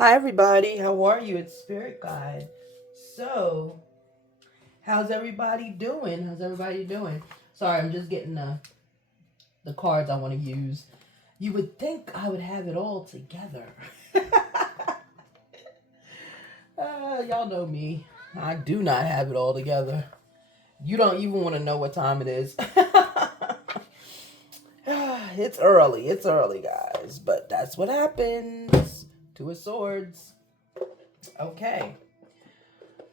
Hi everybody, how are you? It's Spirit Guide. So, how's everybody doing? How's everybody doing? Sorry, I'm just getting the cards I want to use. You would think I would have it all together. Y'all know me. I do not have it all together. You don't even want to know what time it is. It's early, guys. But that's what happens. Two of Swords. Okay.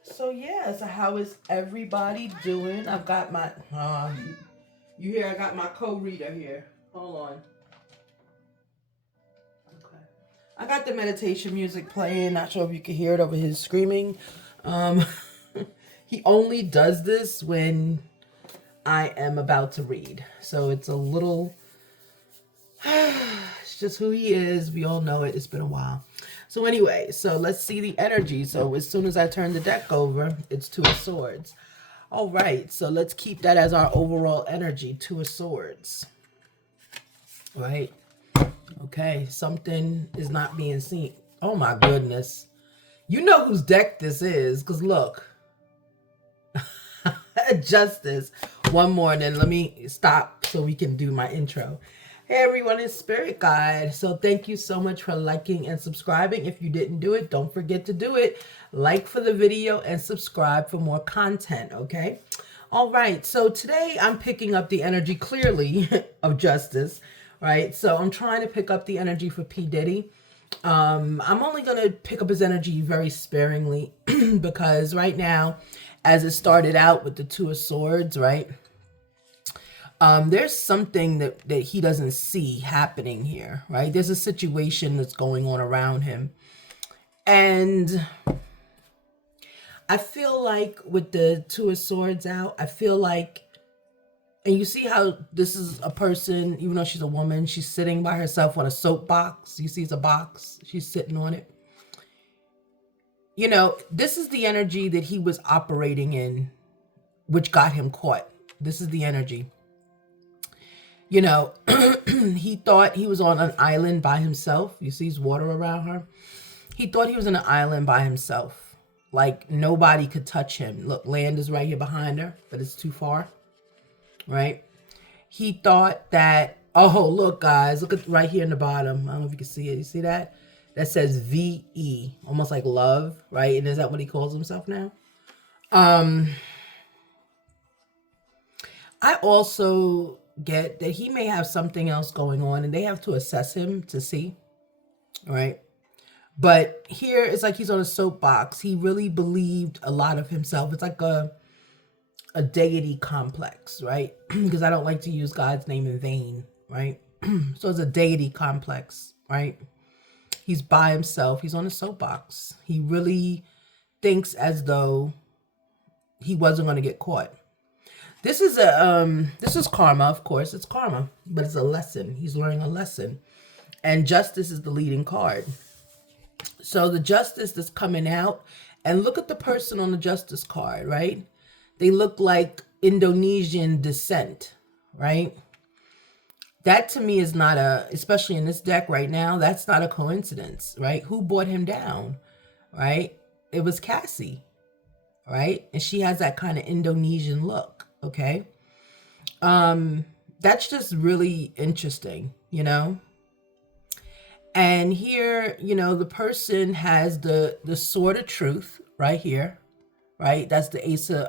So yeah, so how is everybody doing? I've got my you hear I got my co-reader here. Hold on. Okay. I got the meditation music playing. Not sure if you can hear it over his screaming. Um he only does this when I am about to read. So it's a little it's just who he is. We all know it. It's been a while. So anyway, so let's see the energy. So as soon as I turn the deck over, it's Two of Swords. All right, so let's keep that as our overall energy, Two of Swords. Right? Okay, something is not being seen. Oh my goodness. You know whose deck this is, because look. Justice. One more, and then let me stop so we can do my intro. Hey everyone, it's Spirit Guide. So thank you so much for liking and subscribing. If you didn't do it, don't forget to do it. Like for the video and subscribe for more content, okay? All right, so today I'm picking up the energy clearly of Justice, right? So I'm trying to pick up the energy for P. Diddy. I'm only going to pick up his energy very sparingly because right now, as it started out with the Two of Swords, right? There's something that he doesn't see happening here, right? There's a situation that's going on around him. And I feel like with the Two of Swords out, I feel like, and you see how this is a person, even though she's a woman, she's sitting by herself on a soapbox. You see it's a box. She's sitting on it. You know, this is the energy that he was operating in, which got him caught. This is the energy. You know, he thought he was on an island by himself. You see his water around her. He thought he was on an island by himself. Like nobody could touch him. Look, land is right here behind her, but it's too far. Right? He thought that, oh, look, guys, look at right here in the bottom. I don't know if you can see it. You see that? That says VE, almost like love, right? And is that what he calls himself now? I also get that he may have something else going on and they have to assess him to see, right? But here it's like he's on a soapbox. He really believed a lot of himself. It's like a deity complex, right? Because I don't like to use God's name in vain, right? So it's a deity complex, right? He's by himself. He's on a soapbox. He really thinks as though he wasn't going to get caught. This is this is karma, of course. It's karma, but it's a lesson. He's learning a lesson. And Justice is the leading card. So the Justice that's coming out, and look at the person on the Justice card, right? They look like Indonesian descent, right? That to me is not especially in this deck right now, that's not a coincidence, right? Who brought him down, right? It was Cassie, right? And she has that kind of Indonesian look, okay? That's just really interesting, you know? And here, you know, the person has the sword of truth right here, right? That's the Ace of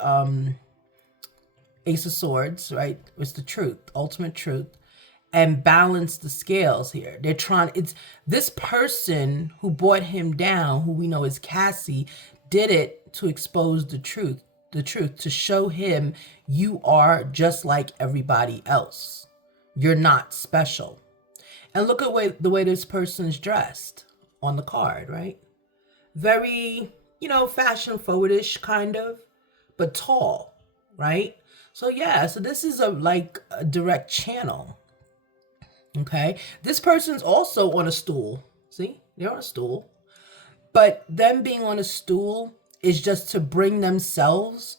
Swords, right? It's the truth, ultimate truth. And balance the scales here. They're trying, it's this person who brought him down, who we know is Cassie, did it to expose the truth, to show him you are just like everybody else. You're not special. And look at the way this person's dressed on the card, right? Very, you know, fashion forwardish kind of, but tall, right? So yeah, so this is like a direct channel. Okay, this person's also on a stool. See, they're on a stool. But them being on a stool is just to bring themselves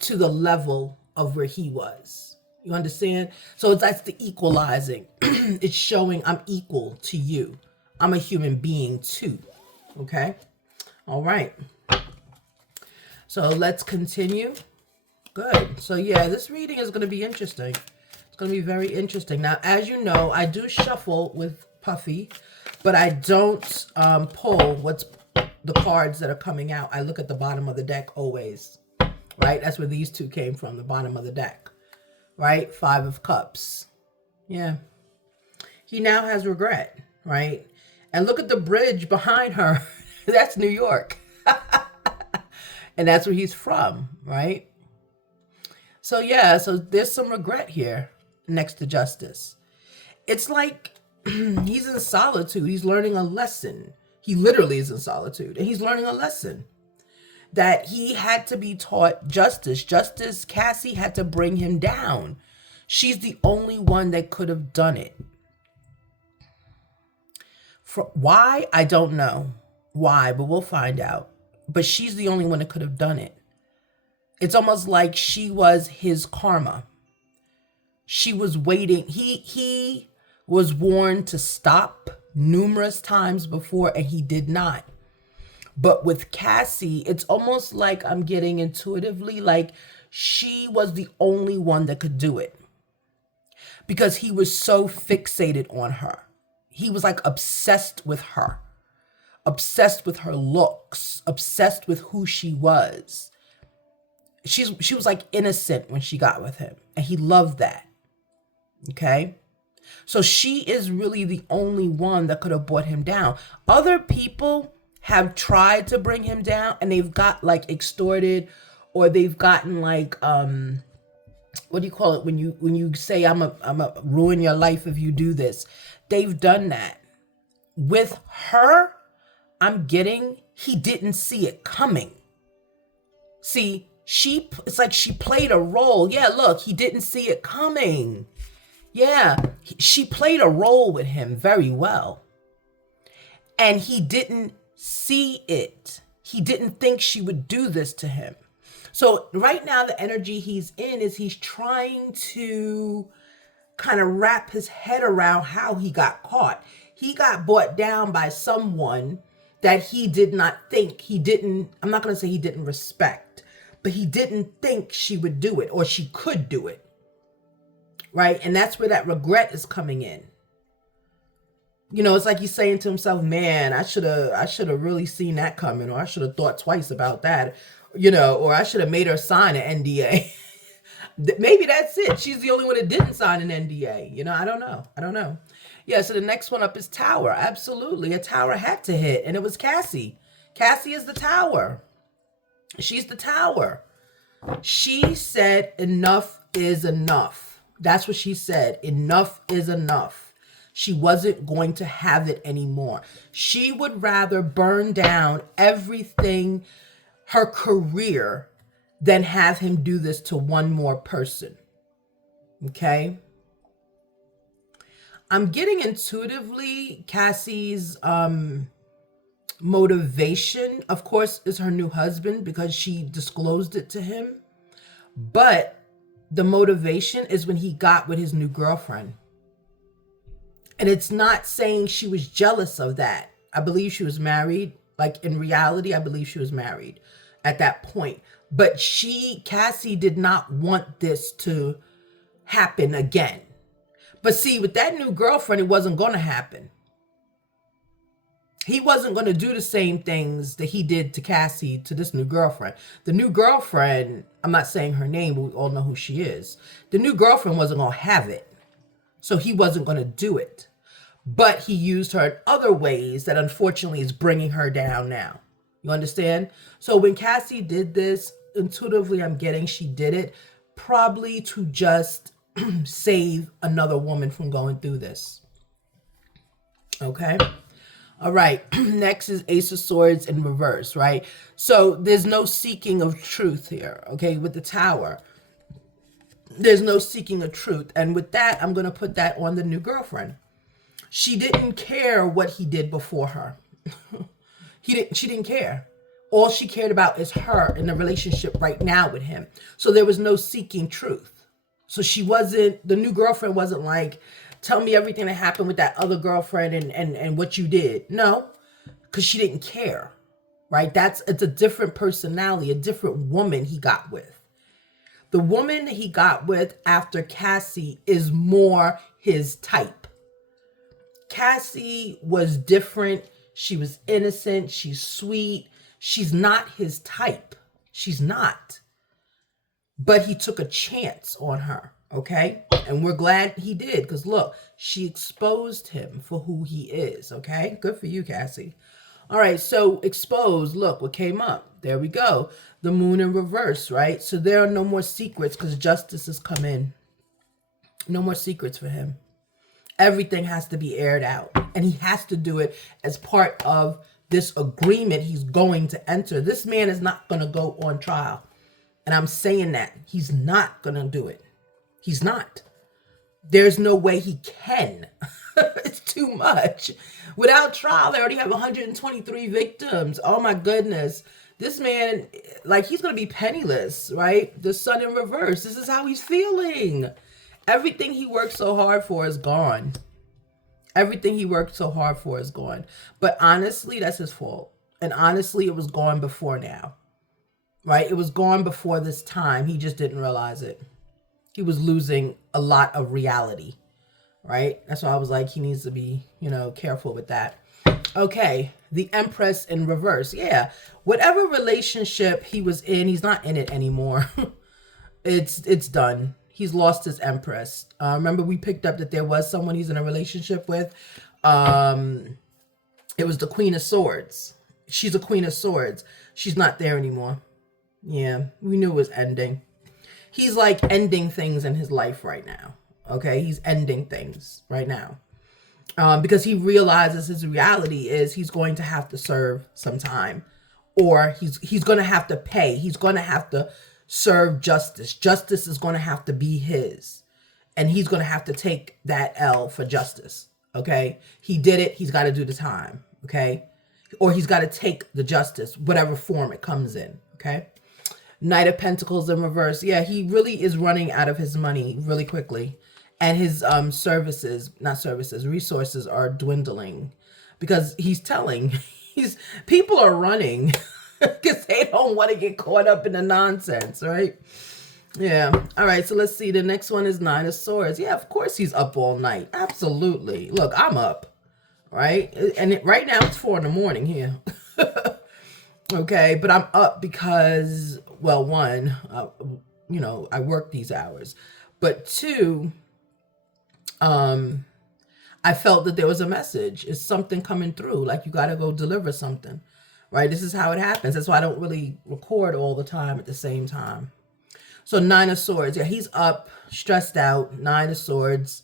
to the level of where he was. You understand? So that's the equalizing. It's showing I'm equal to you. I'm a human being too, Okay. All right. So let's continue. Good. So yeah, this reading is going to be interesting. It's going to be very interesting. Now, as you know, I do shuffle with Puffy, but I don't pull what's the cards that are coming out. I look at the bottom of the deck always, right? That's where these two came from, the bottom of the deck, right? 5 of Cups. Yeah. He now has regret, right? And look at the bridge behind her. That's New York. And that's where he's from, right? So yeah, so there's some regret here next to Justice. It's like he's in solitude. He's learning a lesson. He literally is in solitude, and he's learning a lesson that he had to be taught justice. Justice, Cassie had to bring him down. She's the only one that could have done it. Why? I don't know why, but we'll find out. But she's the only one that could have done it. It's almost like she was his karma. She was waiting. He was warned to stop numerous times before, and he did not. But with Cassie, it's almost like I'm getting intuitively like she was the only one that could do it. Because he was so fixated on her. He was like obsessed with her. Obsessed with her looks. Obsessed with who she was. She was like innocent when she got with him, and he loved that. Okay? So she is really the only one that could have brought him down. Other people have tried to bring him down, and they've got like extorted, or they've gotten like what do you call it when you say I'm a ruin your life if you do this. They've done that. With her, I'm getting he didn't see it coming. See, it's like she played a role. Yeah, look, he didn't see it coming. Yeah, she played a role with him very well. And he didn't see it. He didn't think she would do this to him. So right now, the energy he's in is he's trying to kind of wrap his head around how he got caught. He got brought down by someone that he did not think, I'm not going to say he didn't respect, but he didn't think she would do it or she could do it. Right? And that's where that regret is coming in. You know, it's like he's saying to himself, man, I should have really seen that coming, or I should have thought twice about that, you know, or I should have made her sign an NDA. Maybe that's it. She's the only one that didn't sign an NDA. You know, I don't know. Yeah, so the next one up is Tower. Absolutely. A tower had to hit, and it was Cassie. Cassie is the tower. She's the tower. She said enough is enough. That's what she said. Enough is enough. She wasn't going to have it anymore. She would rather burn down everything, her career, than have him do this to one more person. Okay? I'm getting intuitively Cassie's motivation, of course, is her new husband because she disclosed it to him. But the motivation is when he got with his new girlfriend. And it's not saying she was jealous of that. I believe she was married. Like in reality, I believe she was married at that point. But Cassie did not want this to happen again. But see, with that new girlfriend, it wasn't going to happen. He wasn't going to do the same things that he did to Cassie to this new girlfriend. The new girlfriend, I'm not saying her name, but we all know who she is. The new girlfriend wasn't going to have it. So he wasn't going to do it. But he used her in other ways that unfortunately is bringing her down now. You understand? So when Cassie did this, intuitively I'm getting she did it probably to just save another woman from going through this. Okay? All right. Next is Ace of Swords in reverse, right? So there's no seeking of truth here, okay? With the Tower, there's no seeking of truth. And with that, I'm going to put that on the new girlfriend. She didn't care what he did before her. She didn't care. All she cared about is her in the relationship right now with him. So there was no seeking truth. So the new girlfriend wasn't like, tell me everything that happened with that other girlfriend and what you did. No, because she didn't care, right? It's a different personality, a different woman he got with. The woman he got with after Cassie is more his type. Cassie was different. She was innocent. She's sweet. She's not his type. She's not. But he took a chance on her, okay? And we're glad he did, because look, she exposed him for who he is, okay? Good for you, Cassie. All right, so exposed, look what came up. There we go. The moon in reverse, right? So there are no more secrets because justice has come in. No more secrets for him. Everything has to be aired out. And he has to do it as part of this agreement he's going to enter. This man is not going to go on trial. And I'm saying that. He's not going to do it. He's not. There's no way he can. It's too much. Without trial, they already have 123 victims. Oh my goodness. This man, like, he's going to be penniless, right? The sun in reverse. This is how he's feeling. Everything he worked so hard for is gone. Everything he worked so hard for is gone. But honestly, that's his fault. And honestly, it was gone before now, right? It was gone before this time. He just didn't realize it. He was losing a lot of reality, right? That's why I was like, he needs to be, careful with that. Okay, the Empress in reverse. Yeah, whatever relationship he was in, he's not in it anymore. It's done. He's lost his Empress. Remember, we picked up that there was someone he's in a relationship with. It was the Queen of Swords. She's a Queen of Swords. She's not there anymore. Yeah, we knew it was ending. He's like ending things in his life right now. Okay, he's ending things right now. Because he realizes his reality is he's going to have to serve some time, or he's going to have to pay. He's going to have to serve justice. Justice is going to have to be his, and he's going to have to take that L for justice. Okay, he did it. He's got to do the time. Okay, or he's got to take the justice, whatever form it comes in. Okay, Knight of Pentacles in reverse. Yeah, he really is running out of his money really quickly. And his resources are dwindling, because he's telling, people are running because they don't want to get caught up in the nonsense, right? Yeah. All right. So let's see. The next one is Nine of Swords. Yeah, of course he's up all night. Absolutely. Look, I'm up, right? And right now it's 4 a.m. here. Okay. But I'm up because, well, one, I work these hours, but two, I felt that there was a message. It's something coming through. Like, you got to go deliver something, right? This is how it happens. That's why I don't really record all the time at the same time. So 9 of Swords. Yeah, he's up, stressed out. 9 of Swords,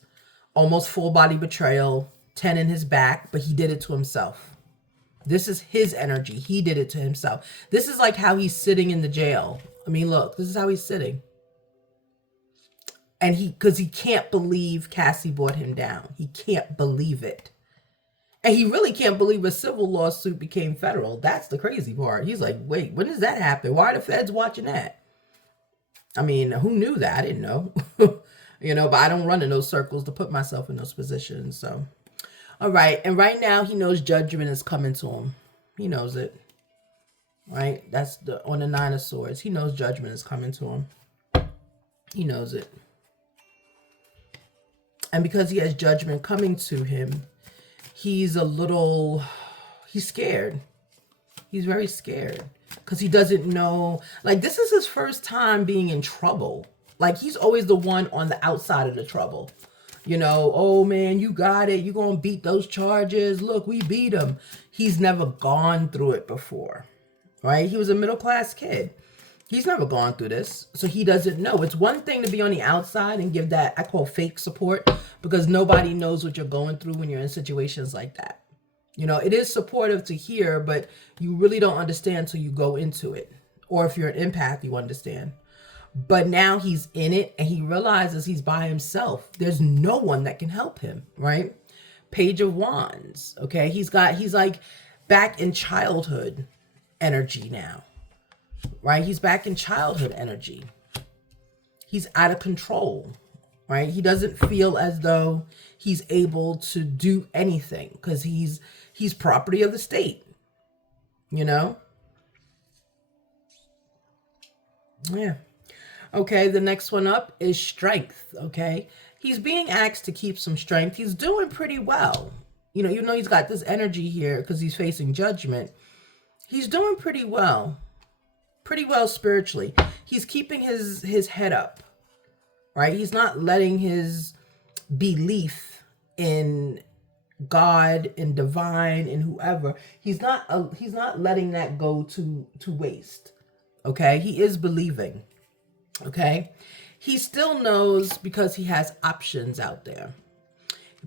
almost full body betrayal, 10 in his back, but he did it to himself. This is his energy. He did it to himself. This is like how he's sitting in the jail. I mean, look, this is how he's sitting. And because he can't believe Cassie brought him down. He can't believe it. And he really can't believe a civil lawsuit became federal. That's the crazy part. He's like, wait, when does that happen? Why are the feds watching that? I mean, who knew that? I didn't know. But I don't run in those circles to put myself in those positions. So, all right. And right now he knows judgment is coming to him. He knows it. Right? That's on the 9 of Swords. He knows judgment is coming to him. He knows it. And because he has judgment coming to him, he's scared. He's very scared because he doesn't know, like, this is his first time being in trouble. Like, he's always the one on the outside of the trouble. Oh man, you got it. You're going to beat those charges. Look, we beat him. He's never gone through it before, right? He was a middle-class kid. He's never gone through this, so he doesn't know. It's one thing to be on the outside and give that, I call fake support, because nobody knows what you're going through when you're in situations like that. It is supportive to hear, but you really don't understand until you go into it. Or if you're an empath, you understand. But now he's in it and he realizes he's by himself. There's no one that can help him, right? Page of Wands, okay? He's like back in childhood energy now. Right? He's back in childhood energy. He's out of control, right? He doesn't feel as though he's able to do anything because he's property of the state. you know? Yeah. Okay, the next one up is strength. Okay. He's being asked to keep some strength. He's doing pretty well. Even though he's got this energy here because he's facing judgment, he's doing pretty well. Pretty well spiritually. He's keeping his head up, right? He's not letting his belief in God and divine and whoever, he's not letting that go to waste. Okay? He is believing. Okay? He still knows because he has options out there.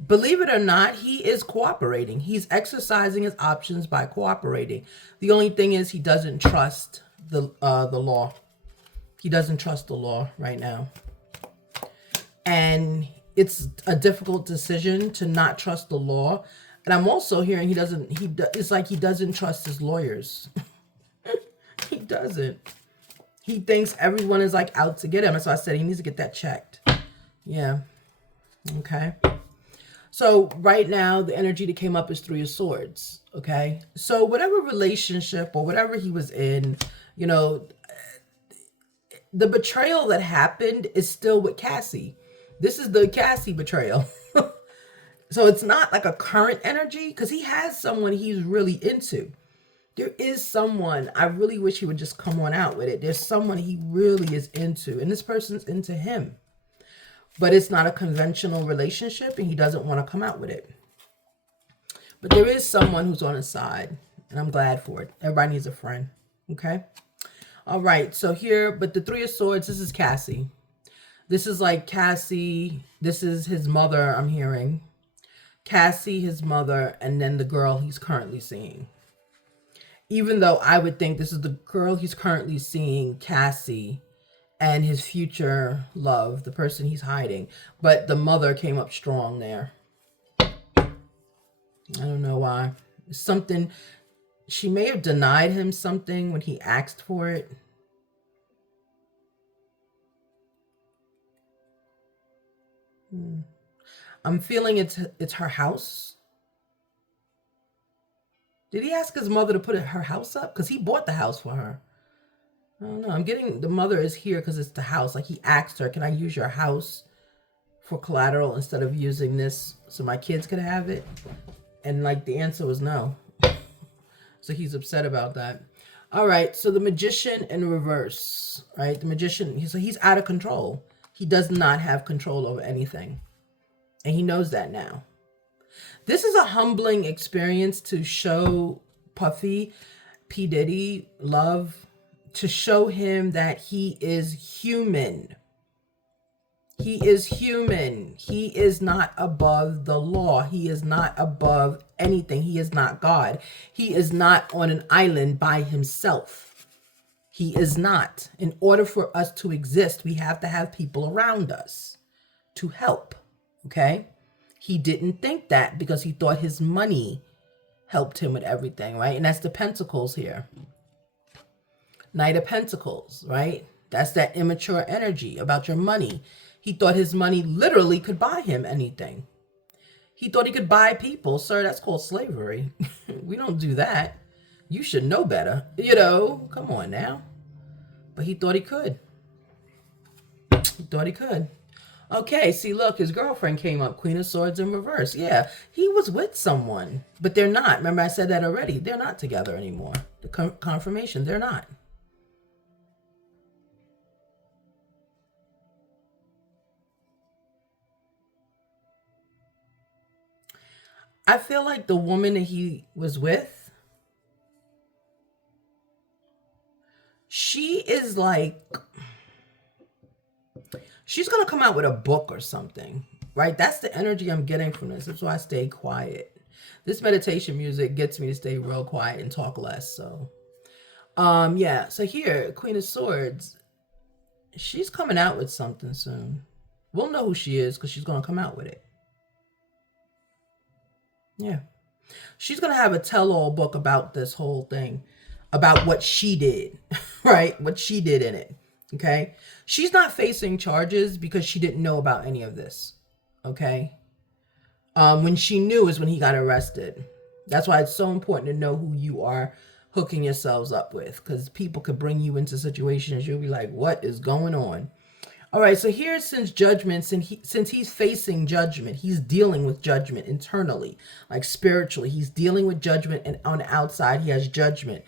Believe it or not, he is cooperating. He's exercising his options by cooperating. The only thing is he doesn't trust the law. He doesn't trust the law right now. And it's a difficult decision to not trust the law. And I'm also hearing it's like he doesn't trust his lawyers. He doesn't. He thinks everyone is like out to get him. So I said he needs to get that checked. Yeah. Okay. So right now the energy that came up is Three of Swords. Okay. So whatever relationship or whatever he was in, the betrayal that happened is still with Cassie. This is the Cassie betrayal. So it's not like a current energy because he has someone he's really into. There is someone, I really wish he would just come on out with it. There's someone he really is into, and this person's into him. But it's not a conventional relationship, and he doesn't want to come out with it. But there is someone who's on his side, and I'm glad for it. Everybody needs a friend, okay? All right, so here, but the Three of Swords, this is Cassie. This is like Cassie, this is his mother, I'm hearing. Cassie, his mother, and then the girl he's currently seeing. Even though I would think this is the girl he's currently seeing, Cassie, and his future love, the person he's hiding. But the mother came up strong there. I don't know why. Something, she may have denied him something when he asked for it. I'm feeling it's her house. Did he ask his mother to put her house up? Because he bought the house for her. I don't know. I'm getting the mother is here because it's the house. Like he asked her, can I use your house for collateral instead of using this so my kids could have it? And like the answer was no. So he's upset about that. All right. So the Magician in reverse, right? The Magician, he's out of control. He does not have control over anything. And he knows that now. This is a humbling experience to show Puffy, P. Diddy, love, to show him that he is human. He is human. He is not above the law. He is not above anything. He is not God. He is not on an island by himself. He is not. In order for us to exist, we have to have people around us to help. Okay? He didn't think that because he thought his money helped him with everything, right? And that's the Pentacles here. Knight of Pentacles, right? That's that immature energy about your money. He thought his money literally could buy him anything. He thought he could buy people. Sir, that's called slavery. We don't do that. You should know better. Come on now. But he thought he could. He thought he could. Okay, see, look, his girlfriend came up, Queen of Swords in reverse. Yeah, he was with someone, but they're not. Remember, I said that already. They're not together anymore. The confirmation, they're not. I feel like the woman that he was with, she is like, she's going to come out with a book or something, right? That's the energy I'm getting from this. That's why I stay quiet. This meditation music gets me to stay real quiet and talk less. So, yeah. So here, Queen of Swords, she's coming out with something soon. We'll know who she is because she's going to come out with it. Yeah. She's going to have a tell-all book about this whole thing, about what she did, right? What she did in it. Okay. She's not facing charges because she didn't know about any of this. Okay. When she knew is when he got arrested. That's why it's so important to know who hooking yourselves up with, because people could bring you into situations you'll be like, what is going on? All right, so here, since judgment, since he's facing judgment, he's dealing with judgment internally, like spiritually. He's dealing with judgment, and on the outside, he has judgment.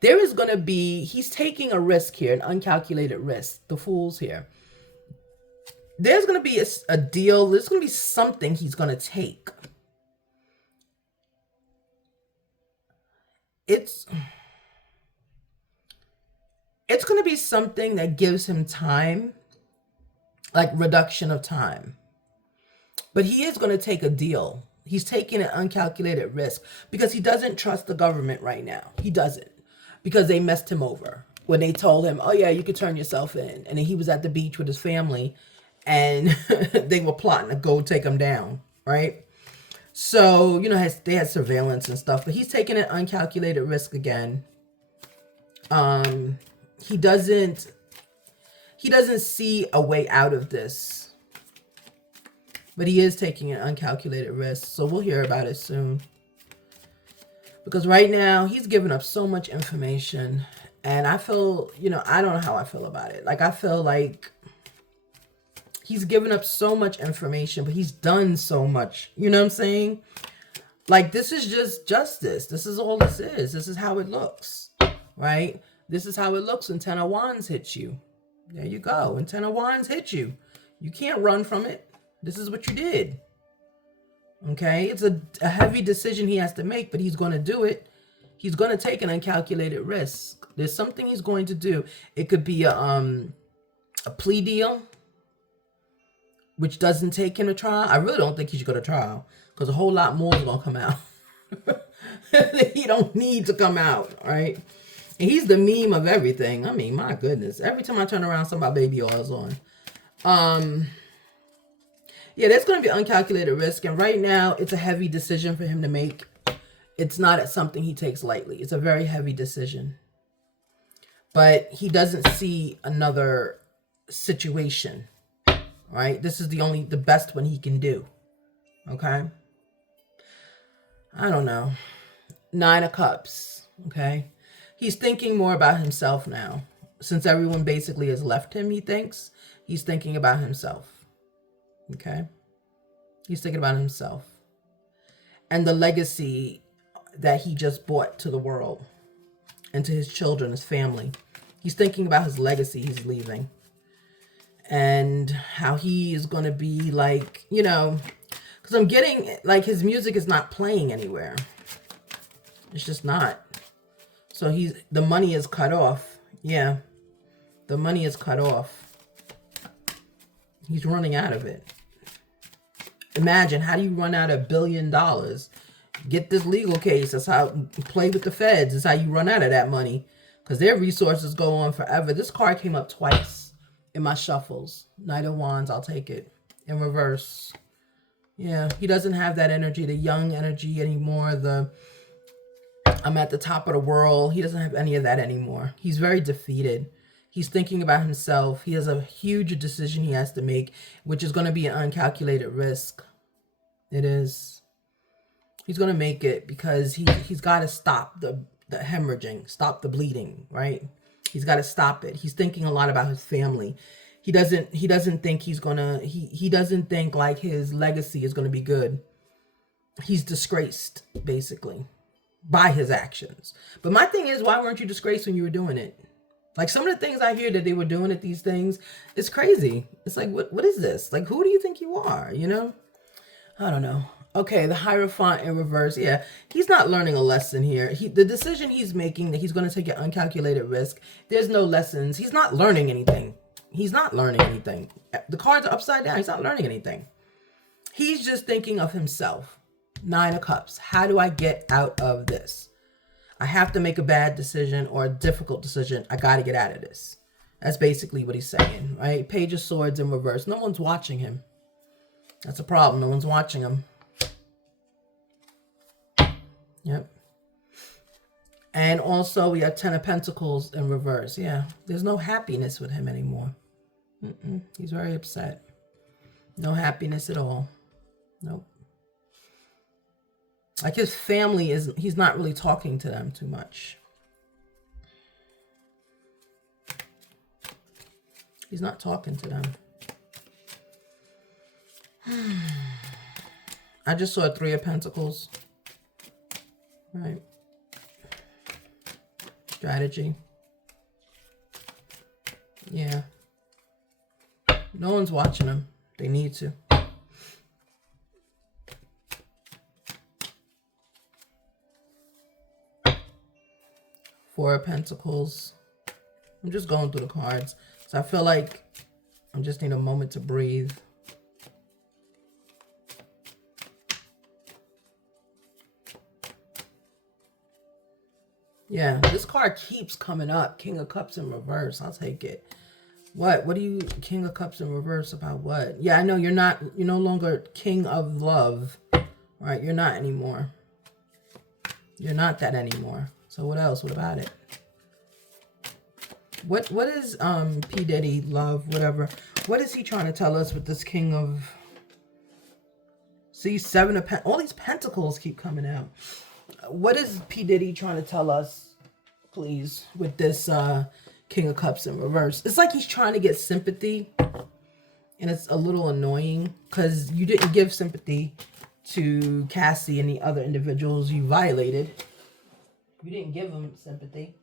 There is going to be, he's taking a risk here, an uncalculated risk. The Fool's here. There's going to be a deal. There's going to be something he's going to take. It's going to be something that gives him time, like reduction of time. But he is going to take a deal. He's taking an uncalculated risk because he doesn't trust the government right now. He doesn't, because they messed him over when they told him, oh yeah, you could turn yourself in. And then he was at the beach with his family and they were plotting to go take him down, right? So, you know, they had surveillance and stuff, but he's taking an uncalculated risk again. He doesn't see a way out of this, but he is taking an uncalculated risk. So we'll hear about it soon, because right now he's giving up so much information, and I feel, you know, I don't know how I feel about it. Like, I feel like he's given up so much information, but he's done so much. You know what I'm saying? Like, this is just justice. This is all this is. This is how it looks, right? This is how it looks when Ten of Wands hits you. There you go. When Ten of Wands hit you, you can't run from it. This is what you did. Okay? It's a heavy decision he has to make, but he's going to do it. He's going to take an uncalculated risk. There's something he's going to do. It could be a plea deal, which doesn't take him to trial. I really don't think he should go to trial, because a whole lot more is going to come out. He don't need to come out, right? And he's the meme of everything. I mean, my goodness. Every time I turn around, somebody baby oil's on. Yeah, there's going to be uncalculated risk. And right now, it's a heavy decision for him to make. It's not something he takes lightly. It's a very heavy decision. But he doesn't see another situation, right? This is the best one he can do. Okay? I don't know. 9 of Cups. Okay? He's thinking more about himself now. Since everyone basically has left him, he thinks. He's thinking about himself. Okay? He's thinking about himself. And the legacy that he just brought to the world. And to his children, his family. He's thinking about his legacy he's leaving. And how he is going to be like, you know, because I'm getting, like, his music is not playing anywhere. It's just not. So the money is cut off. Yeah. The money is cut off. He's running out of it. Imagine, how do you run out of $1 billion? Get this legal case. That's how, play with the feds. That's how you run out of that money. Because their resources go on forever. This card came up twice in my shuffles. Knight of Wands, I'll take it. In reverse. Yeah, he doesn't have that energy, the young energy anymore. I'm at the top of the world. He doesn't have any of that anymore. He's very defeated. He's thinking about himself. He has a huge decision he has to make, which is going to be an uncalculated risk. It is. He's going to make it because he's got to stop the hemorrhaging, stop the bleeding, right? He's got to stop it. He's thinking a lot about his family. He doesn't think he's going to, he doesn't think like his legacy is going to be good. He's disgraced, basically, by his actions. But my thing is, why weren't you disgraced when you were doing it? Like, some of the things I hear that they were doing at these things, it's crazy. It's like, what is this? Like, who do you think you are, you know? I don't know. Okay, the Hierophant in reverse. Yeah, he's not learning a lesson here. The decision he's making, that he's going to take an uncalculated risk, there's no lessons. He's not learning anything. He's not learning anything. The cards are upside down. He's not learning anything. He's just thinking of himself. 9 of Cups. How do I get out of this? I have to make a bad decision or a difficult decision. I got to get out of this. That's basically what he's saying, right? Page of Swords in reverse. No one's watching him. That's a problem. No one's watching him. Yep. And also we have 10 of Pentacles in reverse. Yeah. There's no happiness with him anymore. He's very upset. No happiness at all. Nope. Like, his family he's not really talking to them too much. He's not talking to them. I just saw a 3 of Pentacles. Right. Strategy. Yeah. No one's watching them. They need to. 4 of Pentacles. I'm just going through the cards. So I feel like I just need a moment to breathe. Yeah, this card keeps coming up. King of Cups in reverse. I'll take it. What do you, King of Cups in reverse about what? Yeah, I know you're no longer King of Love. Right? You're not anymore. You're not that anymore. So what else? What about it? What is P. Diddy, love, whatever? What is he trying to tell us with this King of... See, 7 of Pentacles. All these Pentacles keep coming out. What is P. Diddy trying to tell us, please, with this King of Cups in reverse? It's like he's trying to get sympathy, and it's a little annoying because you didn't give sympathy to Cassie and the other individuals you violated. You didn't give him sympathy.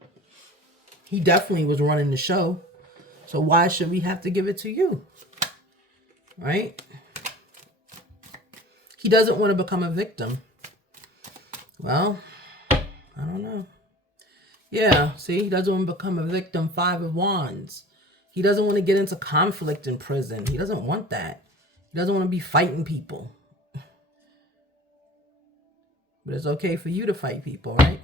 He definitely was running the show. So why should we have to give it to you? Right? He doesn't want to become a victim. Well, I don't know. Yeah, see, he doesn't want to become a victim. 5 of Wands. He doesn't want to get into conflict in prison. He doesn't want that. He doesn't want to be fighting people. But it's okay for you to fight people, right?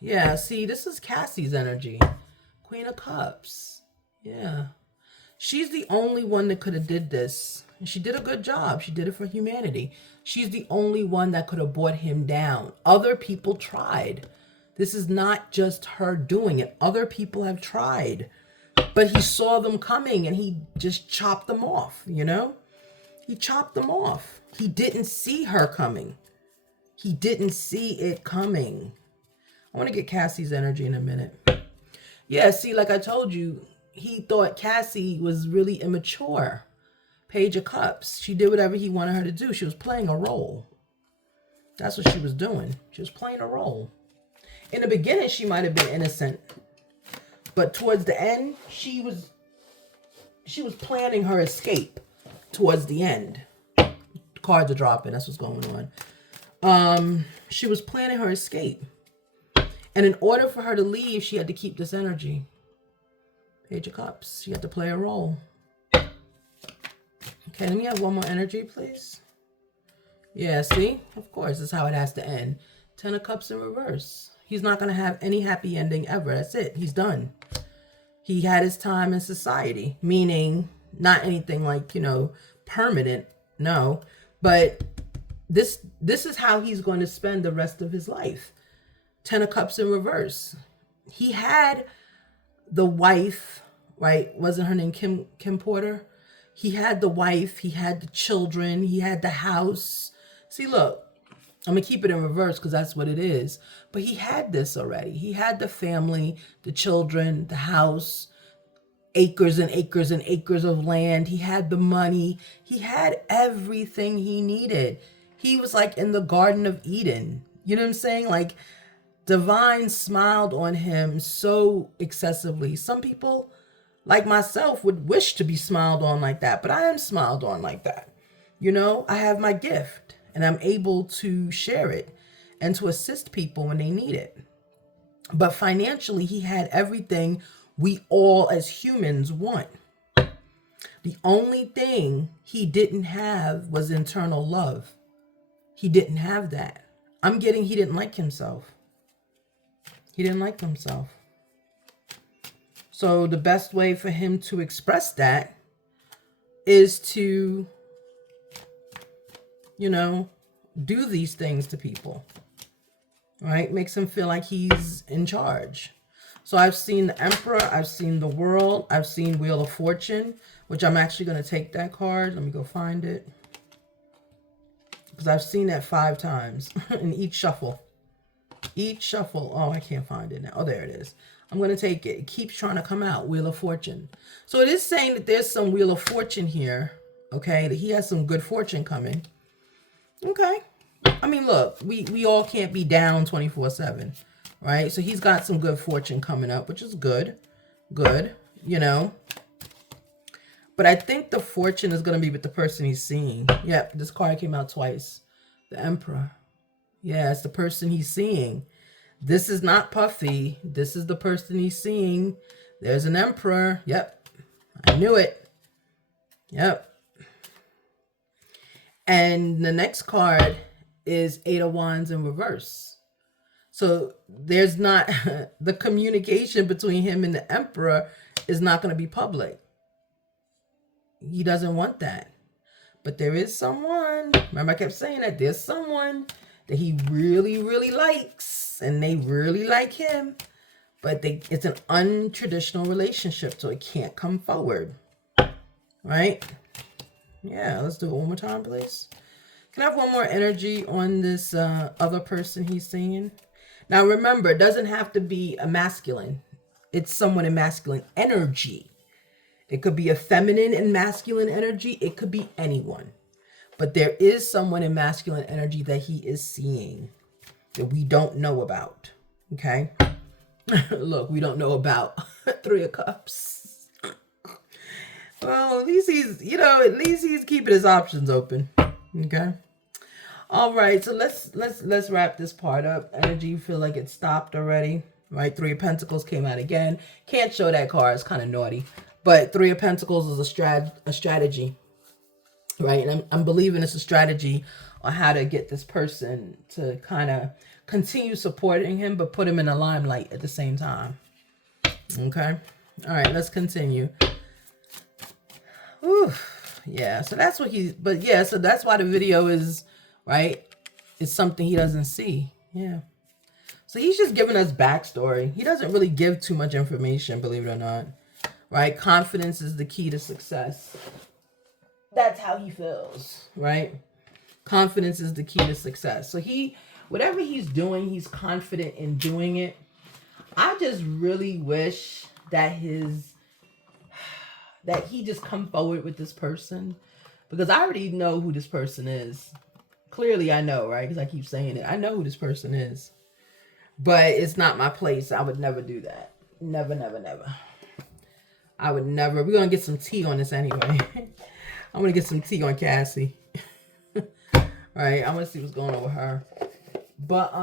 Yeah, see, this is Cassie's energy. Queen of Cups. Yeah. She's the only one that could have did this. And she did a good job. She did it for humanity. She's the only one that could have brought him down. Other people tried. This is not just her doing it. Other people have tried. But he saw them coming and he just chopped them off, you know? He chopped them off. He didn't see her coming. He didn't see it coming. I want to get Cassie's energy in a minute. Yeah, see, like I told you, he thought Cassie was really immature. Page of Cups. She did whatever he wanted her to do. She was playing a role. That's what she was doing. She was playing a role. In the beginning, she might have been innocent. But towards the end, she was planning her escape towards the end. Cards are dropping. That's what's going on. She was planning her escape. And in order for her to leave, she had to keep this energy. Page of Cups. She had to play a role. Okay, let me have one more energy, please. Yeah, see? Of course, that's how it has to end. 10 of Cups in reverse. He's not going to have any happy ending ever. That's it. He's done. He had his time in society. Meaning, not anything like, you know, permanent. No. But this is how he's going to spend the rest of his life. 10 of Cups in reverse. He had the wife, right? Wasn't her name Kim Porter? He had the wife. He had the children. He had the house. See, look. I'm going to keep it in reverse because that's what it is. But he had this already. He had the family, the children, the house, acres and acres and acres of land. He had the money. He had everything he needed. He was like in the Garden of Eden. You know what I'm saying? Like, Divine smiled on him so excessively. Some people, like myself, would wish to be smiled on like that, but I am smiled on like that. You know, I have my gift and I'm able to share it and to assist people when they need it. But financially, he had everything we all as humans want. The only thing he didn't have was internal love. He didn't have that. I'm getting he didn't like himself. He didn't like himself. So the best way for him to express that is to, you know, do these things to people, right? Makes him feel like he's in charge. So I've seen the Emperor, I've seen the World, I've seen Wheel of Fortune, which I'm actually going to take that card. Let me go find it. Because I've seen that 5 times in each shuffle. Each shuffle. Oh, I can't find it now. Oh, there it is. I'm going to take it. It keeps trying to come out. Wheel of Fortune. So it is saying that there's some Wheel of Fortune here. Okay. That he has some good fortune coming. Okay. I mean, look, we all can't be down 24/7. Right. So he's got some good fortune coming up, which is good. Good. You know. But I think the fortune is going to be with the person he's seeing. Yep. This card came out twice. The Emperor. Yeah, it's the person he's seeing. This is not Puffy. This is the person he's seeing. There's an Emperor. Yep. I knew it. Yep. And the next card is Eight of Wands in reverse. So there's not, the communication between him and the Emperor is not going to be public. He doesn't want that. But there is someone, remember I kept saying that, there's someone that he really, really likes, and they really like him, but it's an untraditional relationship, so it can't come forward, right? Yeah, let's do it one more time, please. Can I have one more energy on this other person he's seeing? Now, remember, it doesn't have to be a masculine. It's someone in masculine energy. It could be a feminine and masculine energy. It could be anyone. But there is someone in masculine energy that he is seeing that we don't know about. Okay? Look, we don't know about Three of Cups. Well, at least he's, at least he's keeping his options open. Okay? All right, so let's wrap this part up. Energy, you feel like it stopped already, right? Three of Pentacles came out again. Can't show that card. It's kind of naughty. But Three of Pentacles is a strategy. Right, and I'm believing it's a strategy on how to get this person to kind of continue supporting him, but put him in the limelight at the same time. Okay, all right, let's continue. Whew. Yeah, so that's what so that's why the video is, right, it's something he doesn't see. Yeah, so he's just giving us backstory. He doesn't really give too much information, believe it or not. Right, confidence is the key to success. That's how he feels, right? Confidence is the key to success. So whatever he's doing, he's confident in doing it. I just really wish that he just come forward with this person, because I already know who this person is. Clearly I know, right? Because I keep saying it. I know who this person is, but it's not my place. I would never do that. Never, never, never. I would never. We're going to get some tea on this anyway. I'm going to get some tea on Cassie. Right, I want to see what's going on with her. But,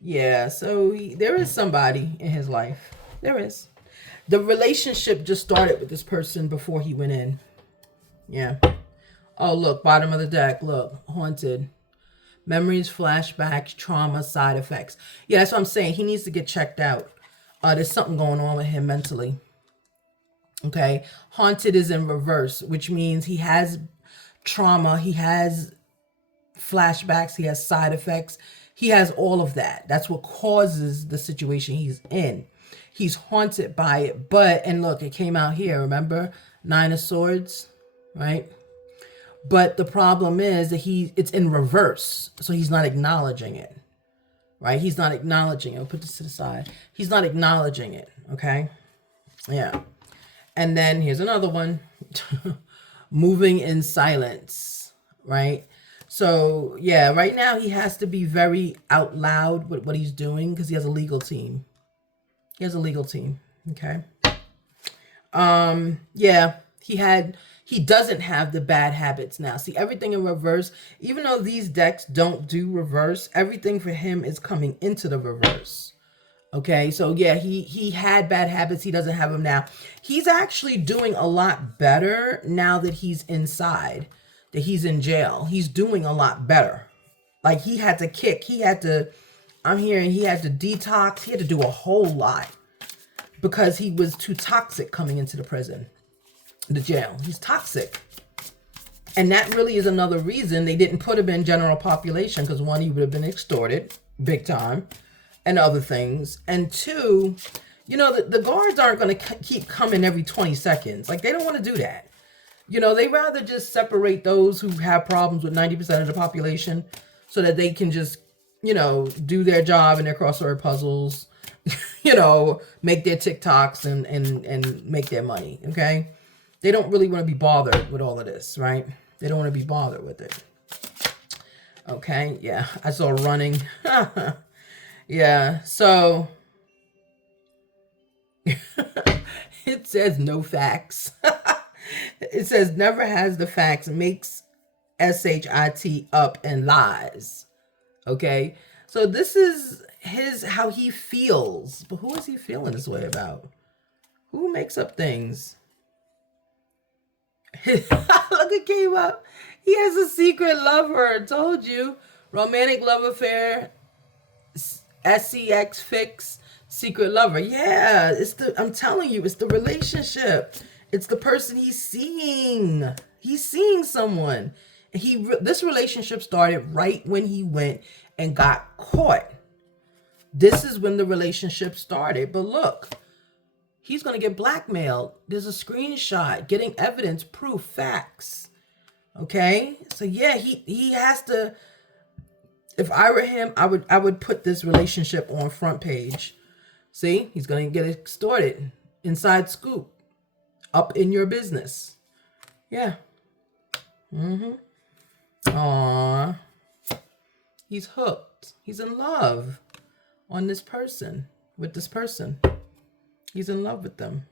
yeah, so there is somebody in his life. There is. The relationship just started with this person before he went in. Yeah. Oh, look, bottom of the deck. Look, haunted. Memories, flashbacks, trauma, side effects. Yeah, that's what I'm saying. He needs to get checked out. There's something going on with him mentally. Okay, haunted is in reverse, which means he has trauma, he has flashbacks, he has side effects, he has all of that. That's what causes the situation he's in. He's haunted by it, and look, it came out here, remember? Nine of Swords, right? But the problem is that it's in reverse, so he's not acknowledging it, right? He's not acknowledging it. I'll put this to the side. He's not acknowledging it, okay? Yeah. And then here's another one. Moving in silence, right? So, yeah, right now he has to be very out loud with what he's doing because he has a legal team. He has a legal team, okay? Yeah, he doesn't have the bad habits now. See, everything in reverse, even though these decks don't do reverse, everything for him is coming into the reverse. Okay, so yeah, he had bad habits. He doesn't have them now. He's actually doing a lot better now that he's inside, that he's in jail. He's doing a lot better. Like he had to I'm hearing he had to detox. He had to do a whole lot because he was too toxic coming into the prison, the jail. He's toxic. And that really is another reason they didn't put him in general population, because one, he would have been extorted big time. And other things. And two, the guards aren't going to keep coming every 20 seconds. Like, they don't want to do that. They rather just separate those who have problems with 90% of the population so that they can just do their job and their crossword puzzles, make their TikToks and make their money. Okay. They don't really want to be bothered with all of this, right? They don't want to be bothered with it. Okay. Yeah. I saw running. Yeah. So it says no facts. It says never has the facts, makes SHIT up and lies. Okay. So this is how he feels. But who is he feeling this way about? Who makes up things? Look, it came up. He has a secret lover. I told you. Romantic love affair. SCX fix. Secret lover. Yeah, I'm telling you, it's the relationship. It's the person he's seeing. He's seeing someone. This relationship started right when he went and got caught. This is when the relationship started. But look, he's going to get blackmailed. There's a screenshot, getting evidence, proof, facts. Okay? So yeah, he has to. If I were him, I would put this relationship on front page. See, he's going to get extorted. Inside scoop. Up in your business. Yeah. Aww. He's hooked. He's in love on this person. With this person. He's in love with them.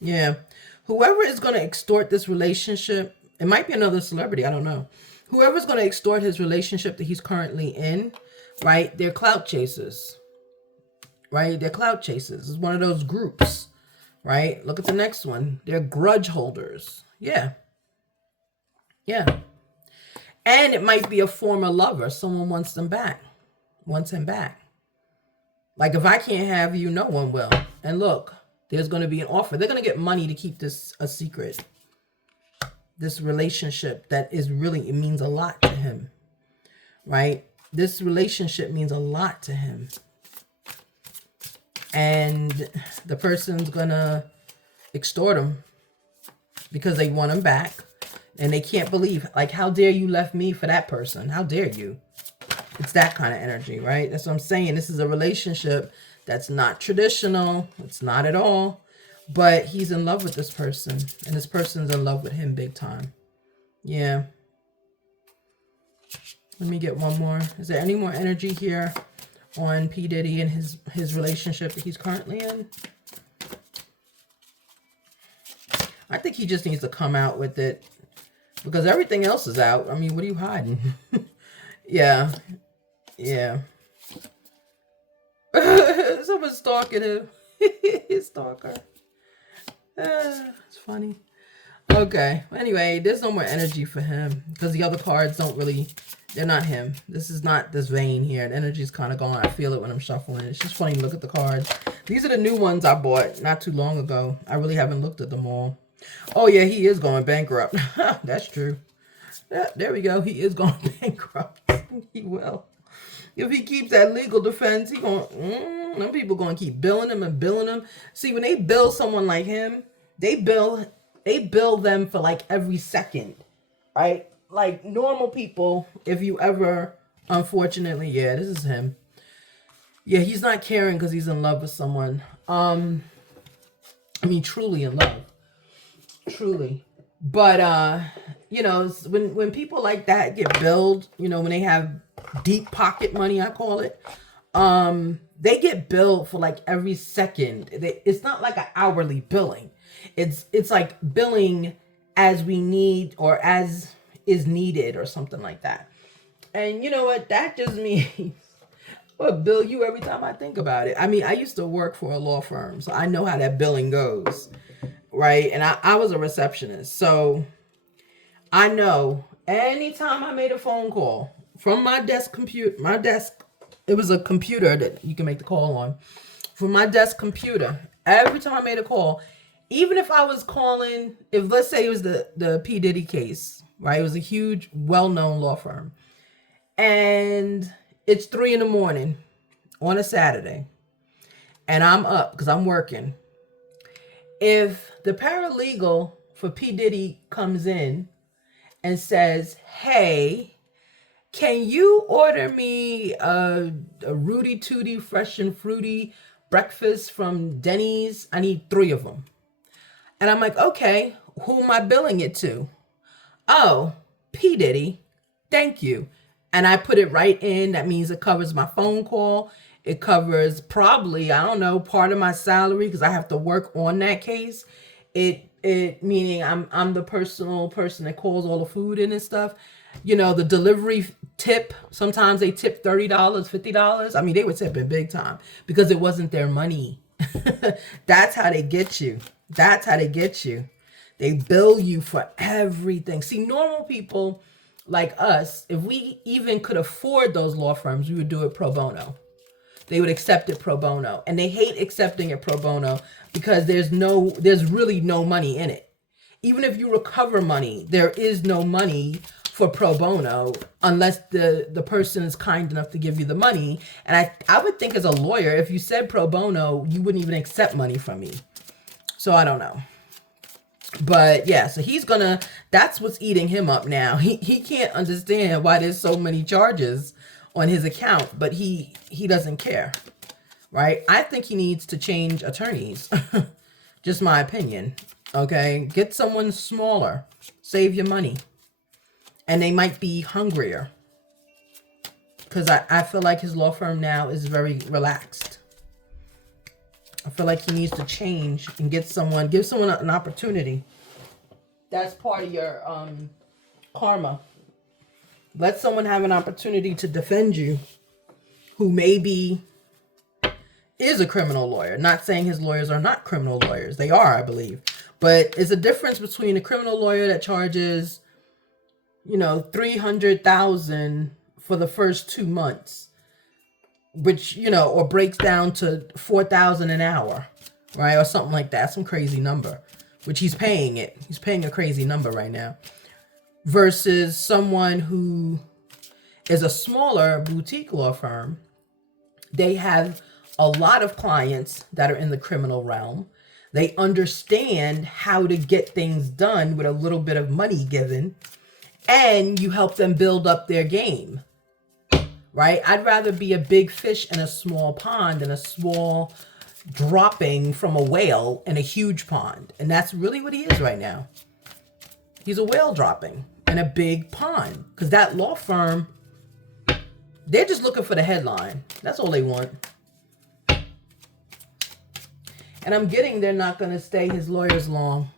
Yeah. Whoever is going to extort this relationship, it might be another celebrity, I don't know. Whoever's going to extort his relationship that he's currently in, right? They're clout chasers. Right? They're clout chasers. It's one of those groups. Right? Look at the next one. They're grudge holders. Yeah. Yeah. And it might be a former lover. Someone wants him back. Like, if I can't have you, no one will. And look, there's going to be an offer. They're going to get money to keep this a secret. This relationship that is really, it means a lot to him. Right? This relationship means a lot to him. And the person's going to extort him because they want him back. And they can't believe, like, how dare you left me for that person? How dare you? It's that kind of energy, right? That's what I'm saying. This is a relationship that's not traditional. It's not at all. But he's in love with this person. And this person's in love with him big time. Yeah. Let me get one more. Is there any more energy here on P. Diddy and his relationship that he's currently in? I think he just needs to come out with it. Because everything else is out. I mean, what are you hiding? Yeah. Yeah. Someone's stalking him. His stalker. It's funny. Okay. Anyway, there's no more energy for him. Because the other cards don't really... They're not him. This is not this vein here. The energy's kind of gone. I feel it when I'm shuffling. It's just funny to look at the cards. These are the new ones I bought not too long ago. I really haven't looked at them all. Oh, yeah, he is going bankrupt. That's true. Yeah, there we go. He is going bankrupt. He will. If he keeps that legal defense, he going, them people going to keep billing him and billing him. See, when they bill someone like him, they bill them for like every second, right? Like normal people, if you ever, unfortunately, yeah, this is him. Yeah, he's not caring because he's in love with someone. I mean, truly in love. Truly. But when people like that get billed, when they have deep pocket money, I call it, they get billed for like every second. It's not like an hourly billing. It's like billing as we need or as is needed or something like that. And you know what? That just means I'll bill you every time I think about it. I mean, I used to work for a law firm, so I know how that billing goes. Right? And I was a receptionist. So I know anytime I made a phone call from my desk, it was a computer that you can make the call on. From my desk computer, every time I made a call, even if I was calling, if let's say it was the P. Diddy case, right? It was a huge, well-known law firm. And it's 3 a.m. on a Saturday. And I'm up because I'm working. If the paralegal for P. Diddy comes in and says, hey, can you order me a Rudy Tooty Fresh and Fruity breakfast from Denny's? I need 3 of them. And I'm like, okay, who am I billing it to? Oh, P. Diddy. Thank you. And I put it right in. That means it covers my phone call. It covers probably, I don't know, part of my salary because I have to work on that case. It meaning I'm the personal person that calls all the food in and stuff. You know, the delivery tip, sometimes they tip $30, $50. I mean, they were tipping big time because it wasn't their money. That's how they get you. That's how they get you. They bill you for everything. See, normal people like us, if we even could afford those law firms, we would do it pro bono. They would accept it pro bono. And they hate accepting it pro bono because there's really no money in it. Even if you recover money, there is no money for pro bono unless the person is kind enough to give you the money. And I would think as a lawyer, if you said pro bono, you wouldn't even accept money from me. So I don't know. But yeah, so that's what's eating him up now. He can't understand why there's so many charges on his account, but he doesn't care, right? I think he needs to change attorneys. Just my opinion, okay? Get someone smaller, save your money. And they might be hungrier. Because I feel like his law firm now is very relaxed. I feel like he needs to change and give someone an opportunity. That's part of your karma. Let someone have an opportunity to defend you who maybe is a criminal lawyer. Not saying his lawyers are not criminal lawyers. They are, I believe. But it's a difference between a criminal lawyer that charges, you know, $300,000 for the first 2 months, which, you know, or breaks down to $4,000 an hour, right? Or something like that. Some crazy number, which he's paying it. He's paying a crazy number right now. Versus someone who is a smaller boutique law firm. They have a lot of clients that are in the criminal realm. They understand how to get things done with a little bit of money given. And you help them build up their game, right? I'd rather be a big fish in a small pond than a small dropping from a whale in a huge pond. And that's really what he is right now. He's a whale dropping in a big pond. Because that law firm, they're just looking for the headline. That's all they want. And I'm getting they're not going to stay his lawyers long.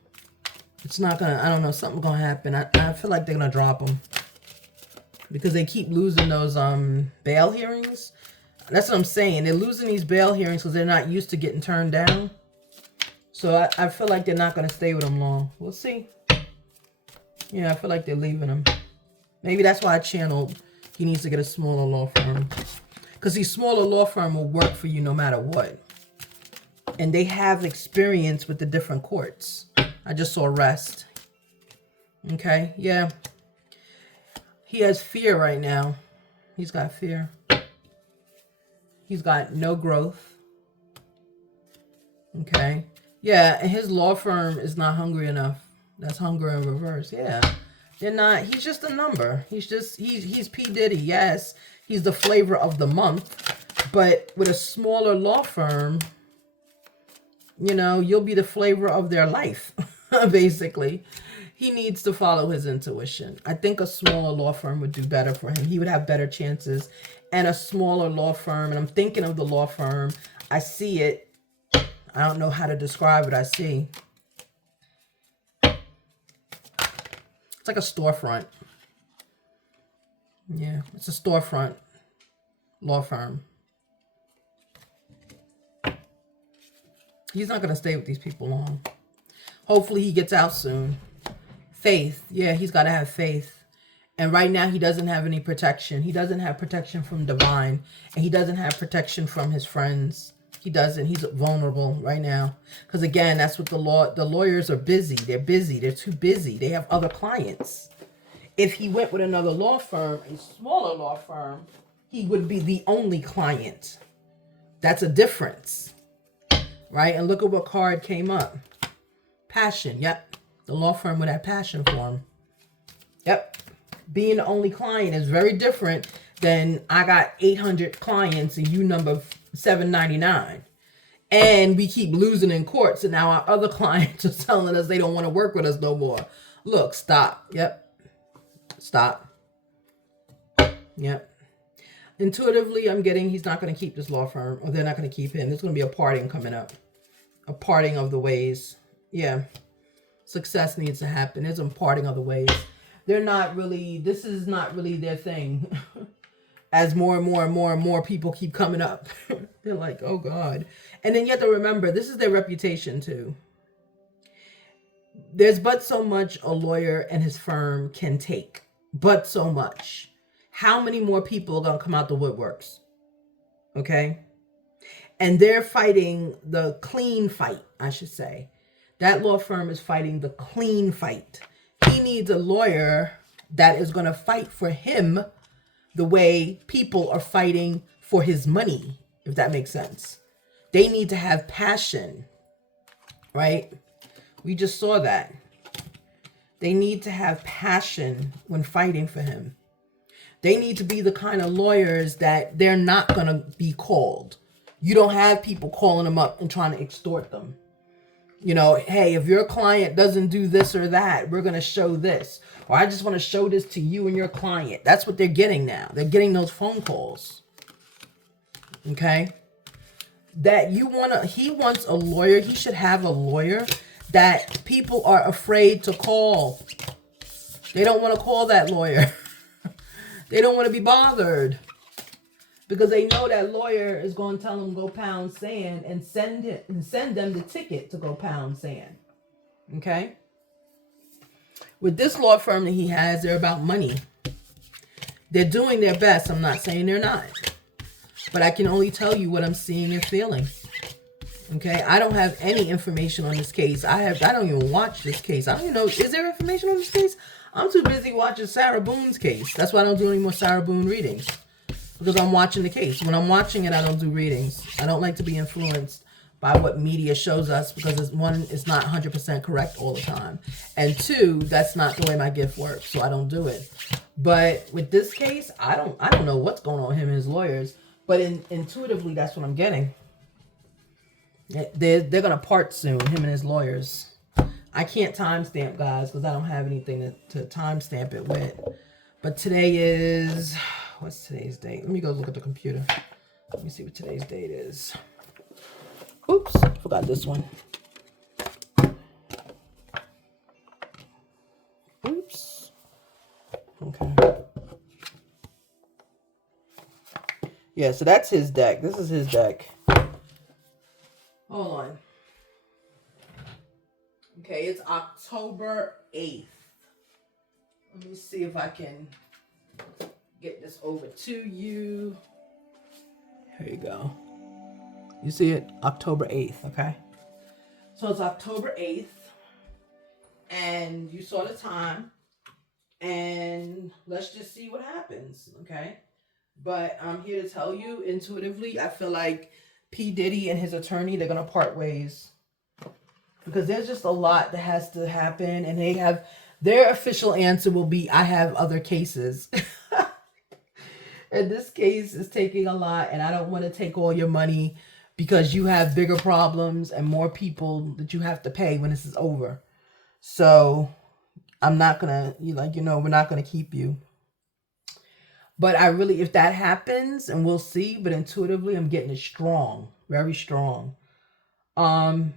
It's not going to, I don't know, something's going to happen. I feel like they're going to drop him. Because they keep losing those bail hearings. That's what I'm saying. They're losing these bail hearings because they're not used to getting turned down. So I feel like they're not going to stay with him long. We'll see. Yeah, I feel like they're leaving him. Maybe that's why I channeled he needs to get a smaller law firm. Because these smaller law firm will work for you no matter what. And they have experience with the different courts. I just saw arrest. Okay, yeah. He has fear right now. He's got fear. He's got no growth. Okay. Yeah, and his law firm is not hungry enough. That's hunger in reverse. Yeah. They're not, he's just a number. He's P. Diddy. Yes, he's the flavor of the month. But with a smaller law firm, you know, you'll be the flavor of their life, basically. He needs to follow his intuition. I think a smaller law firm would do better for him. He would have better chances. And a smaller law firm, and I'm thinking of the law firm. I see it. I don't know how to describe it. I see. It's like a storefront. Yeah, it's a storefront law firm. He's not going to stay with these people long. Hopefully he gets out soon. Faith. Yeah, he's got to have faith. And right now he doesn't have any protection. He doesn't have protection from divine. And he doesn't have protection from his friends. He doesn't. He's vulnerable right now. Because again, that's what the lawyers are busy. They're busy. They're too busy. They have other clients. If he went with another law firm, a smaller law firm, he would be the only client. That's a difference. Right? And look at what card came up. Passion. Yep. The law firm would have passion for him. Yep. Being the only client is very different than I got 800 clients and you number 799. And we keep losing in court. So now our other clients are telling us they don't want to work with us no more. Look, stop. Yep. Stop. Yep. Intuitively, I'm getting he's not going to keep this law firm, or they're not going to keep him. There's going to be a parting coming up. A parting of the ways. Yeah. Success needs to happen. There's a parting of the ways. They're not really, this is not really their thing. As more and more and more and more people keep coming up. They're like, oh God. And then you have to remember, this is their reputation too. There's but so much a lawyer and his firm can take. But so much. How many more people are going to come out the woodworks? Okay? And they're fighting the clean fight, I should say. That law firm is fighting the clean fight. He needs a lawyer that is going to fight for him the way people are fighting for his money, if that makes sense. They need to have passion, right? We just saw that. They need to have passion when fighting for him. They need to be the kind of lawyers that they're not going to be called. You don't have people calling them up and trying to extort them. You know, hey, if your client doesn't do this or that, we're going to show this. Or I just want to show this to you and your client. That's what they're getting now. They're getting those phone calls. Okay? That he wants a lawyer. He should have a lawyer that people are afraid to call. They don't want to call that lawyer. They don't want to be bothered. Because they know that lawyer is going to tell them go pound sand and send them the ticket to go pound sand. Okay? With this law firm that he has, they're about money. They're doing their best. I'm not saying they're not. But I can only tell you what I'm seeing and feeling. Okay? I don't have any information on this case. I don't even watch this case. I don't even know. Is there information on this case? I'm too busy watching Sarah Boone's case. That's why I don't do any more Sarah Boone readings. Because I'm watching the case. When I'm watching it, I don't do readings. I don't like to be influenced by what media shows us, because it's not 100% correct all the time. And two, that's not the way my gift works, so I don't do it. But with this case, I don't know what's going on with him and his lawyers, but intuitively, that's what I'm getting. They're going to part soon, him and his lawyers. I can't timestamp, guys, because I don't have anything to timestamp it with. But today is... What's today's date? Let me go look at the computer. Let me see what today's date is. Oops, forgot this one. Oops. Okay. Yeah, so that's his deck. This is his deck. Hold on. Okay, it's October 8th. Let me see if I can get this over to you. Here you go. You see it? October 8th, okay? So it's October 8th. And you saw the time. And let's just see what happens, okay? But I'm here to tell you, intuitively, I feel like P. Diddy and his attorney, they're going to part ways. Because there's just a lot that has to happen. And they have, their official answer will be, I have other cases. And this case is taking a lot, and I don't want to take all your money because you have bigger problems and more people that you have to pay when this is over. So I'm not going to, we're not going to keep you. But I really, if that happens, and we'll see, but intuitively I'm getting it strong, very strong.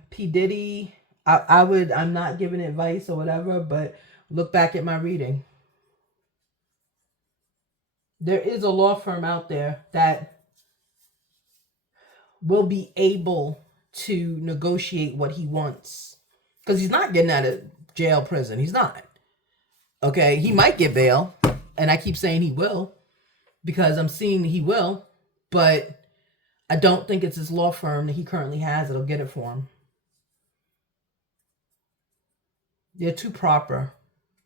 P. Diddy, I'm not giving advice or whatever, but look back at my reading. There is a law firm out there that will be able to negotiate what he wants. Because he's not getting out of jail, prison. He's not. Okay, he might get bail. And I keep saying he will. Because I'm seeing he will. But I don't think it's his law firm that he currently has that'll get it for him. They're too proper.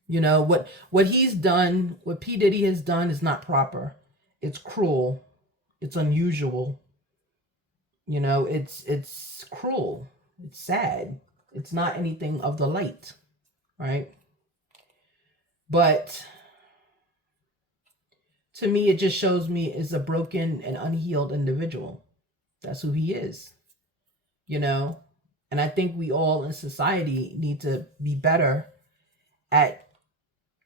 You know, what he's done, what P. Diddy has done is not proper. It's cruel. It's unusual. You know, it's cruel. It's sad. It's not anything of the light, right? But To me, it just shows me is a broken and unhealed individual. That's who he is, you know? And I think we all in society need to be better at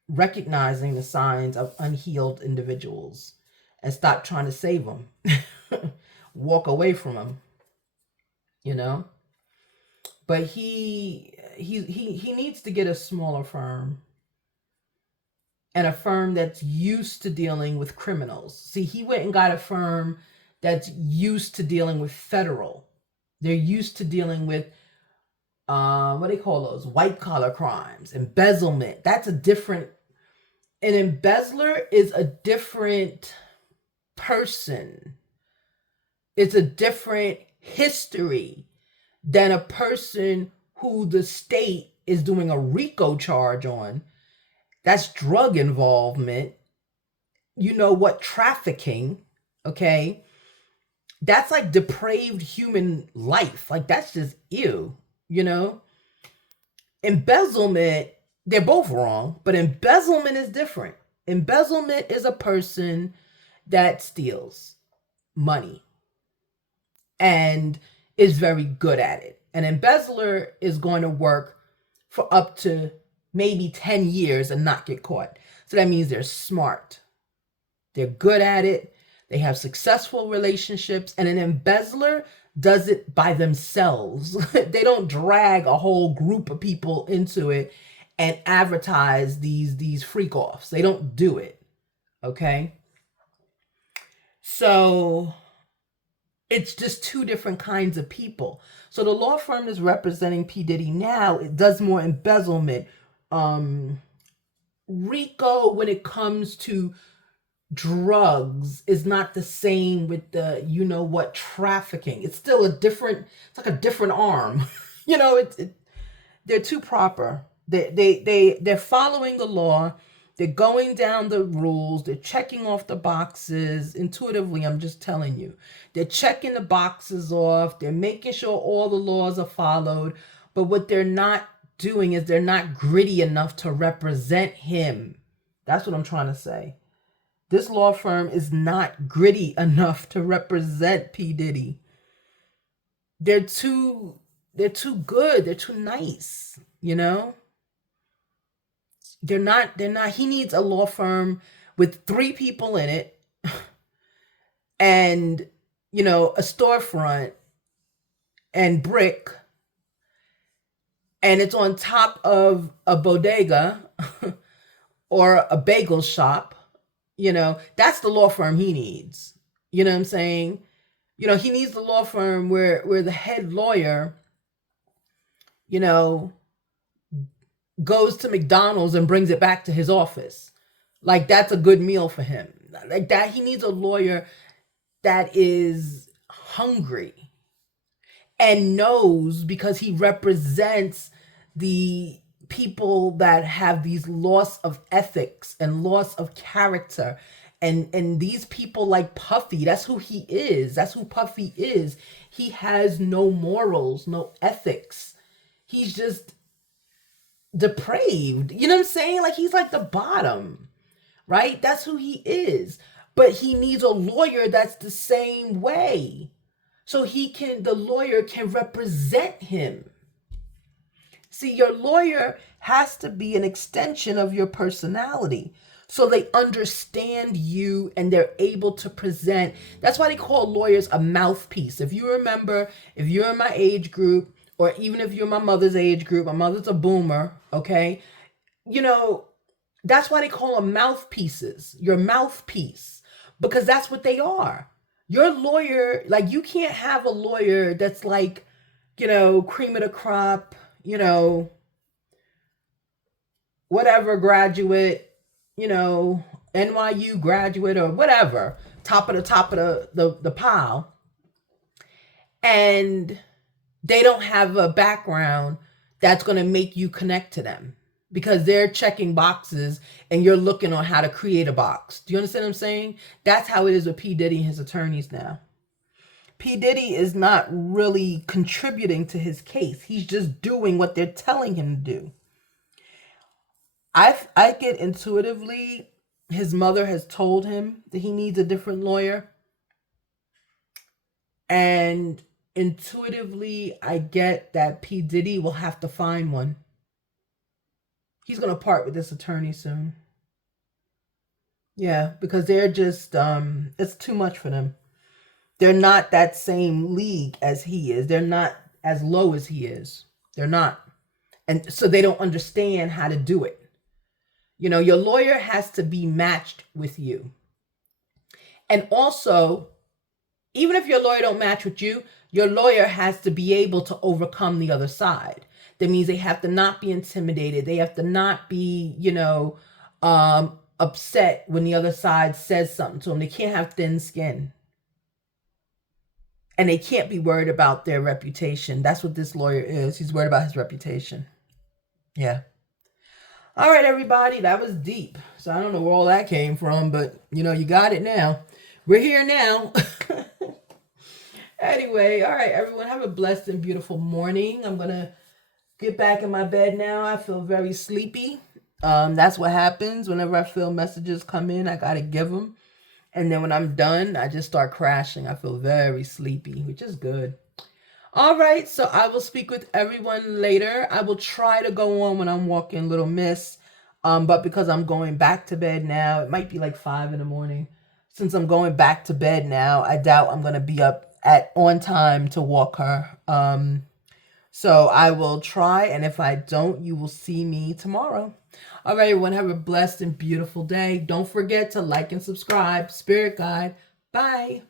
recognizing the signs of unhealed individuals and stop trying to save them. Walk away from them, you know? But he needs to get a smaller firm, and a firm that's used to dealing with criminals. See, he went and got a firm that's used to dealing with federal. They're used to dealing with what do they call those? White collar crimes, embezzlement. That's a different. An embezzler is a different person. It's a different history than a person who the state is doing a RICO charge on. That's drug involvement. You know what? Trafficking. Okay. That's like depraved human life. Like, that's just ew, you know? Embezzlement, they're both wrong, but embezzlement is different. Embezzlement is a person that steals money and is very good at it. An embezzler is going to work for up to maybe 10 years and not get caught. So that means they're smart. They're good at it. They have successful relationships. And an embezzler does it by themselves. They don't drag a whole group of people into it and advertise these freak offs. They don't do it. Okay? So it's just two different kinds of people. So the law firm that's representing P. Diddy now, it does more embezzlement. RICO, when it comes to drugs, is not the same with the, you know what, trafficking. It's still a different, it's like a different arm. You know, they're too proper. They're following the law. They're going down the rules. They're checking off the boxes. Intuitively, I'm just telling you. They're checking the boxes off. They're making sure all the laws are followed. But what they're not doing is they're not gritty enough to represent him. That's what I'm trying to say. This law firm is not gritty enough to represent P. Diddy. They're too good. They're too nice, you know? They're not, he needs a law firm with 3 people in it and, you know, a storefront and brick, and it's on top of a bodega or a bagel shop. You know, that's the law firm he needs. You know what I'm saying? You know, he needs the law firm where the head lawyer, you know, goes to McDonald's and brings it back to his office. Like, that's a good meal for him. Like that, he needs a lawyer that is hungry and knows, because he represents the people that have these loss of ethics and loss of character, and these people like Puffy. That's who he is. That's who Puffy is. He has no morals, no ethics. He's just depraved. You know what I'm saying? Like, he's like the bottom, right? That's who he is. But he needs a lawyer that's the same way, so the lawyer can represent him. See, your lawyer has to be an extension of your personality, so they understand you and they're able to present. That's why they call lawyers a mouthpiece. If you remember, if you're in my age group, or even if you're my mother's age group, my mother's a boomer, okay? You know, that's why they call them mouthpieces. Your mouthpiece, because that's what they are. Your lawyer, like, you can't have a lawyer that's like, you know, cream of the crop, you know, whatever graduate, you know, NYU graduate or whatever, top of the pile. And they don't have a background that's going to make you connect to them, because they're checking boxes and you're looking on how to create a box. Do you understand what I'm saying? That's how it is with P. Diddy and his attorneys now. P. Diddy is not really contributing to his case. He's just doing what they're telling him to do. I get intuitively His mother has told him that he needs a different lawyer. And intuitively, I get that P. Diddy will have to find one. He's going to part with this attorney soon. Yeah, because they're just, it's too much for them. They're not that same league as he is. They're not as low as he is. They're not. And so they don't understand how to do it. You know, your lawyer has to be matched with you. And also, even if your lawyer don't match with you, your lawyer has to be able to overcome the other side. That means they have to not be intimidated. They have to not be, upset when the other side says something to them. They can't have thin skin. And they can't be worried about their reputation. That's what this lawyer is. He's worried about his reputation. Yeah. All right, everybody. That was deep. So I don't know where all that came from, but, you got it now. We're here now. Anyway, all right, everyone. Have a blessed and beautiful morning. I'm going to get back in my bed now. I feel very sleepy. That's what happens whenever I feel messages come in. I got to give them. And then when I'm done, I just start crashing. I feel very sleepy, which is good. All right, so I will speak with everyone later. I will try to go on when I'm walking Little Miss. But because I'm going back to bed now, it might be like 5 in the morning. Since I'm going back to bed now, I doubt I'm going to be up on time to walk her. So I will try, and if I don't, you will see me tomorrow. All right, everyone, have a blessed and beautiful day. Don't forget to like and subscribe. Spirit Guide. Bye.